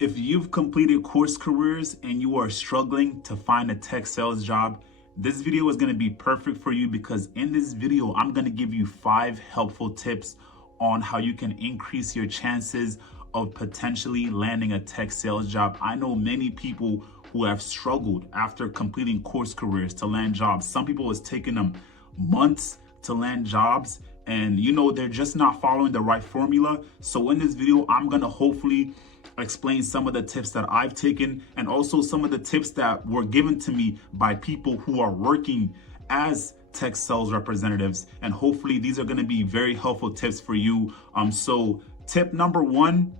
If you've completed course careers and you are struggling to find a tech sales job, this video is going to be perfect for you because in this video, I'm going to give you 5 helpful tips on how you can increase your chances of potentially landing a tech sales job. I know many people who have struggled after completing course careers to land jobs. Some people it's taken them months to land jobs, and they're just not following the right formula. So in this video, I'm going to hopefully explain some of the tips that I've taken and also some of the tips that were given to me by people who are working as tech sales representatives, and hopefully these are going to be very helpful tips for you. So tip number 1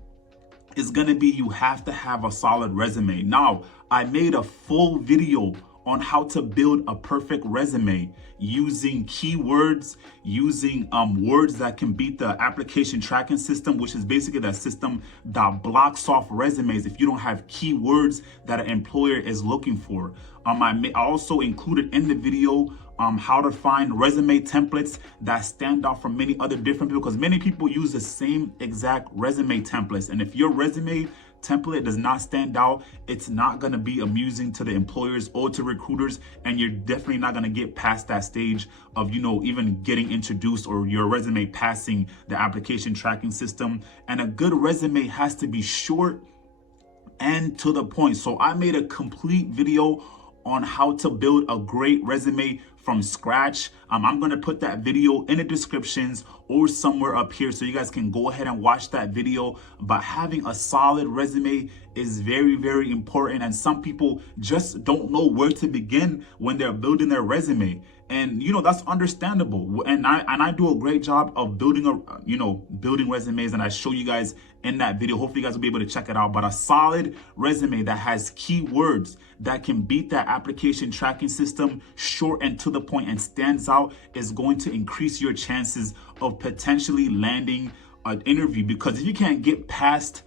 is going to be you have to have a solid resume. Now, I made a full video on how to build a perfect resume using keywords, using words that can beat the application tracking system, which is basically that system that blocks off resumes if you don't have keywords that an employer is looking for. I also included in the video how to find resume templates that stand out from many other different people, because many people use the same exact resume templates, and if your resume template does not stand out, it's not going to be amusing to the employers or to recruiters, and you're definitely not going to get past that stage of even getting introduced or your resume passing the application tracking system. And a good resume has to be short and to the point. So I made a complete video on how to build a great resume from scratch. I'm going to put that video in the descriptions or somewhere up here so you guys can go ahead and watch that video. But having a solid resume is very, very important, and some people just don't know where to begin when they're building their resume. And that's understandable, and I do a great job of building building resumes, and I show you guys in that video. Hopefully you guys will be able to check it out. But a solid resume that has keywords that can beat that application tracking system, short and to the point, and stands out, is going to increase your chances of potentially landing an interview. Because if you can't get past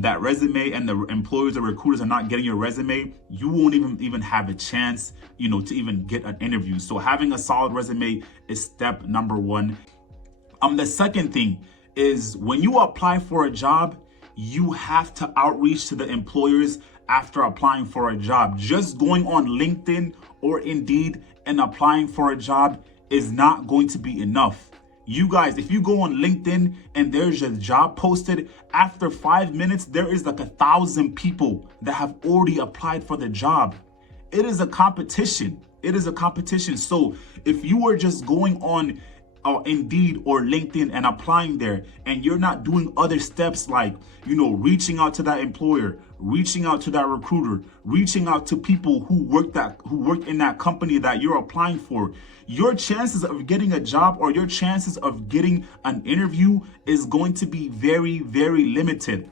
that resume, and the employers or recruiters are not getting your resume, you won't even have a chance to even get an interview. So having a solid resume is step number 1. The second thing is, when you apply for a job, you have to outreach to the employers after applying for a job. Just going on LinkedIn or Indeed and applying for a job is not going to be enough. You guys, if you go on LinkedIn and there's a job posted, after 5 minutes, there is like 1,000 people that have already applied for the job. It is a competition. It is a competition. So if you are just going on Indeed or LinkedIn and applying there, and you're not doing other steps like, reaching out to that employer, reaching out to that recruiter, reaching out to people who work in that company that you're applying for, your chances of getting a job or your chances of getting an interview is going to be very, very limited.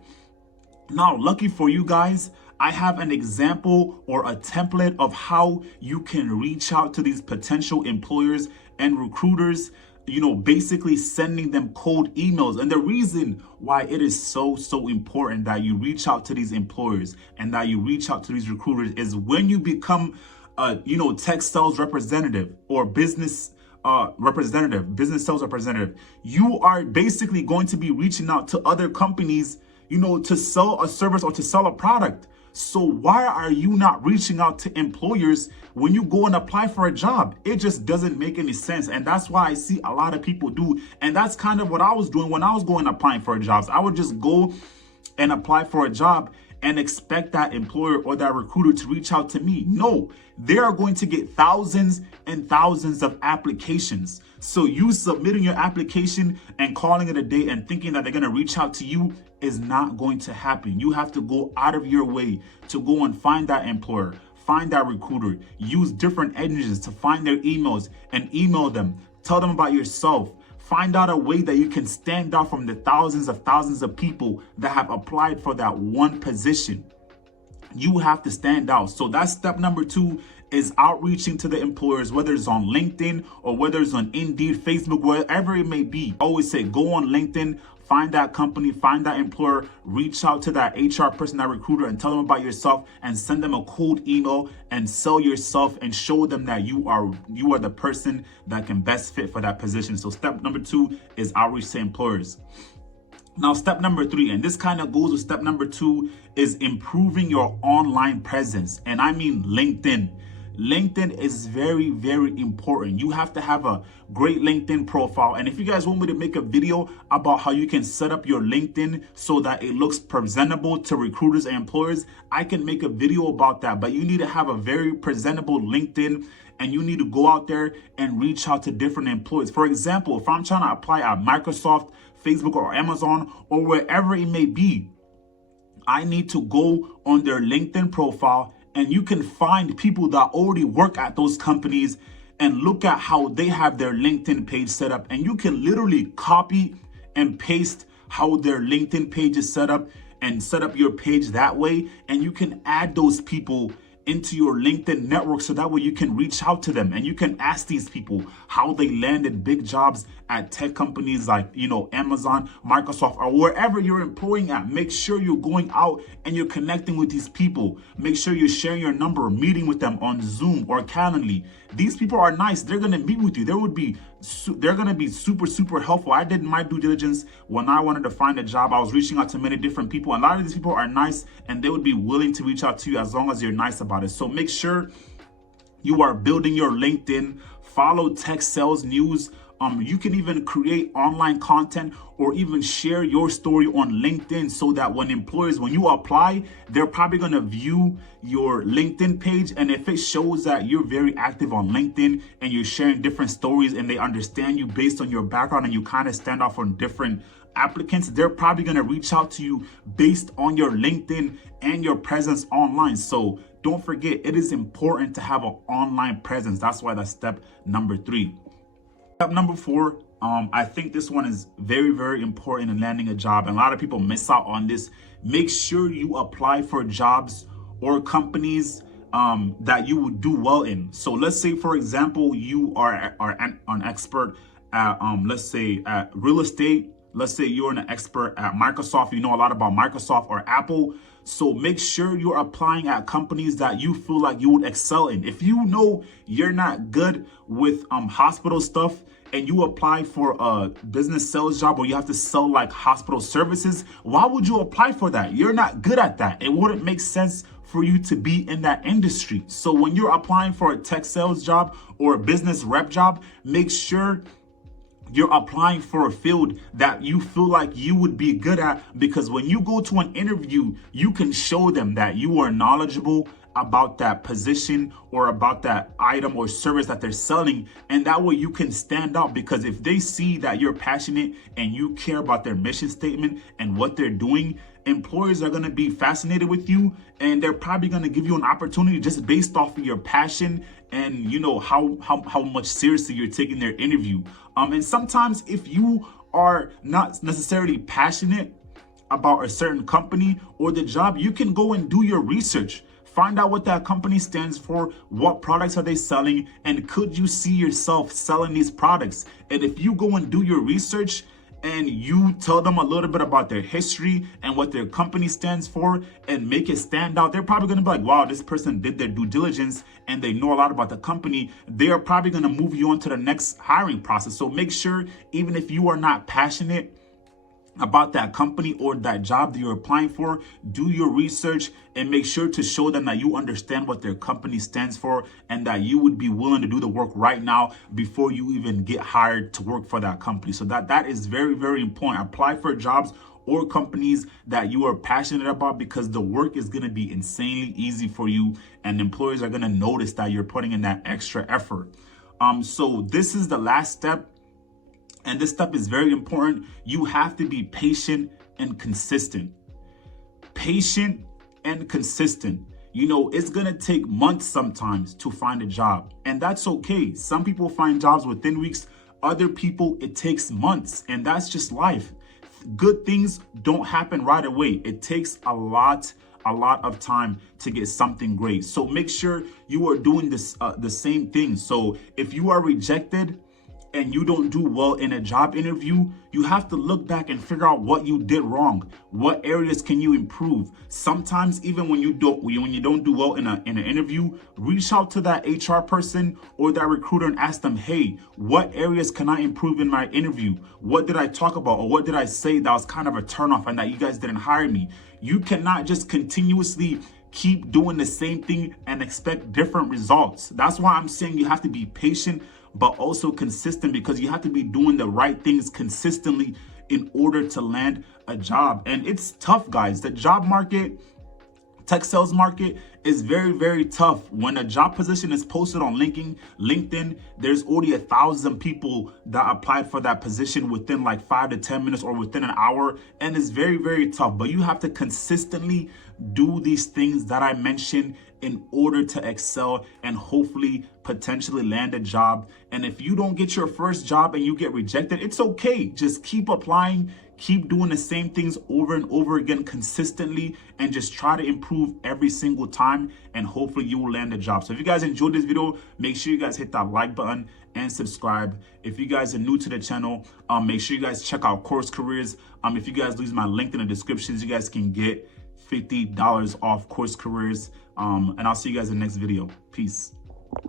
Now, lucky for you guys, I have an example or a template of how you can reach out to these potential employers and recruiters, basically sending them cold emails. And the reason why it is so important that you reach out to these employers and that you reach out to these recruiters is, when you become a tech sales representative or business sales representative, you are basically going to be reaching out to other companies, to sell a service or to sell a product. So why are you not reaching out to employers when you go and apply for a job? It just doesn't make any sense. And that's why I see a lot of people do. And that's kind of what I was doing when I was going applying for jobs. I would just go and apply for a job and expect that employer or that recruiter to reach out to me. No, they are going to get thousands and thousands of applications. So you submitting your application and calling it a day and thinking that they're going to reach out to you is not going to happen. You have to go out of your way to go and find that employer, find that recruiter, use different engines to find their emails and email them, tell them about yourself. Find out a way that you can stand out from the thousands of people that have applied for that one position. You have to stand out. So that's step number 2, is outreaching to the employers, whether it's on LinkedIn or whether it's on Indeed, Facebook, wherever it may be. I always say, go on LinkedIn, find that company, find that employer, reach out to that HR person, that recruiter, and tell them about yourself and send them a cold email and sell yourself and show them that you are the person that can best fit for that position. So step number 2 is outreach to employers. Now, step number 3, and this kind of goes with step number 2, is improving your online presence. And I mean LinkedIn. LinkedIn is very, very important. You have to have a great LinkedIn profile. And if you guys want me to make a video about how you can set up your LinkedIn so that it looks presentable to recruiters and employers, I can make a video about that. But you need to have a very presentable LinkedIn, and you need to go out there and reach out to different employers. For example, if I'm trying to apply at Microsoft, Facebook, or Amazon, or wherever it may be, I need to go on their LinkedIn profile, and you can find people that already work at those companies and look at how they have their LinkedIn page set up. And you can literally copy and paste how their LinkedIn page is set up and set up your page that way. And you can add those people into your LinkedIn network, so that way you can reach out to them and you can ask these people how they landed big jobs at tech companies like, Amazon, Microsoft, or wherever you're employing at. Make sure you're going out and you're connecting with these people. Make sure you're sharing your number, meeting with them on Zoom or Calendly. These people are nice. They're going to meet with you. They're going to be super, super helpful. I did my due diligence when I wanted to find a job. I was reaching out to many different people. A lot of these people are nice, and they would be willing to reach out to you as long as you're nice about it. So make sure you are building your LinkedIn. Follow Tech Sales News. You can even create online content or even share your story on LinkedIn, so that when you apply, they're probably going to view your LinkedIn page. And if it shows that you're very active on LinkedIn and you're sharing different stories and they understand you based on your background and you kind of stand out from different applicants, they're probably going to reach out to you based on your LinkedIn and your presence online. So don't forget, it is important to have an online presence. That's why that's step number 3. Step number 4, I think this one is very, very important in landing a job, and a lot of people miss out on this. Make sure you apply for jobs or companies that you would do well in. So let's say, for example, you are an expert at, let's say, at real estate. Let's say you're an expert at Microsoft. You know a lot about Microsoft or Apple. So make sure you're applying at companies that you feel like you would excel in. If you know you're not good with hospital stuff and you apply for a business sales job where you have to sell like hospital services, why would you apply for that? You're not good at that. It wouldn't make sense for you to be in that industry. So when you're applying for a tech sales job or a business rep job, make sure you're applying for a field that you feel like you would be good at, because when you go to an interview, you can show them that you are knowledgeable about that position or about that item or service that they're selling. And that way you can stand out, because if they see that you're passionate and you care about their mission statement and what they're doing, employers are going to be fascinated with you, and they're probably going to give you an opportunity just based off of your passion and how much seriously you're taking their interview. And sometimes if you are not necessarily passionate about a certain company or the job, you can go and do your research. Find out what that company stands for, what products are they selling, and could you see yourself selling these products? And if you go and do your research and you tell them a little bit about their history and what their company stands for and make it stand out, they're probably going to be like, wow, this person did their due diligence and they know a lot about the company. They are probably going to move you on to the next hiring process. So make sure, even if you are not passionate about that company or that job that you're applying for, do your research and make sure to show them that you understand what their company stands for and that you would be willing to do the work right now before you even get hired to work for that company. So that is very, very important. Apply for jobs or companies that you are passionate about, because the work is going to be insanely easy for you and employers are going to notice that you're putting in that extra effort. So this is the last step. And this step is very important. You have to be patient and consistent. Patient and consistent. It's going to take months sometimes to find a job. And that's okay. Some people find jobs within weeks. Other people, it takes months. And that's just life. Good things don't happen right away. It takes a lot of time to get something great. So make sure you are doing this the same thing. So if you are rejected and you don't do well in a job interview, you have to look back and figure out what you did wrong. What areas can you improve? Sometimes even when you don't do well in an interview, reach out to that HR person or that recruiter and ask them, hey, what areas can I improve in my interview? What did I talk about, or what did I say that was kind of a turnoff and that you guys didn't hire me? You cannot just continuously keep doing the same thing and expect different results. That's why I'm saying you have to be patient, but also consistent, because you have to be doing the right things consistently in order to land a job. And it's tough, guys. The job market, tech sales market, is very, very tough. When a job position is posted on LinkedIn, there's already 1,000 people that applied for that position within like 5 to 10 minutes or within an hour. And it's very, very tough. But you have to consistently do these things that I mentioned in order to excel and hopefully potentially land a job. And if you don't get your first job and you get rejected, it's okay. Just keep applying, keep doing the same things over and over again consistently, and just try to improve every single time, and hopefully you will land a job. So if you guys enjoyed this video, make sure you guys hit that like button and subscribe. If you guys are new to the channel, make sure you guys check out Course Careers. If you guys use my link in the descriptions, you guys can get $50 off Course Careers. And I'll see you guys in the next video. Peace.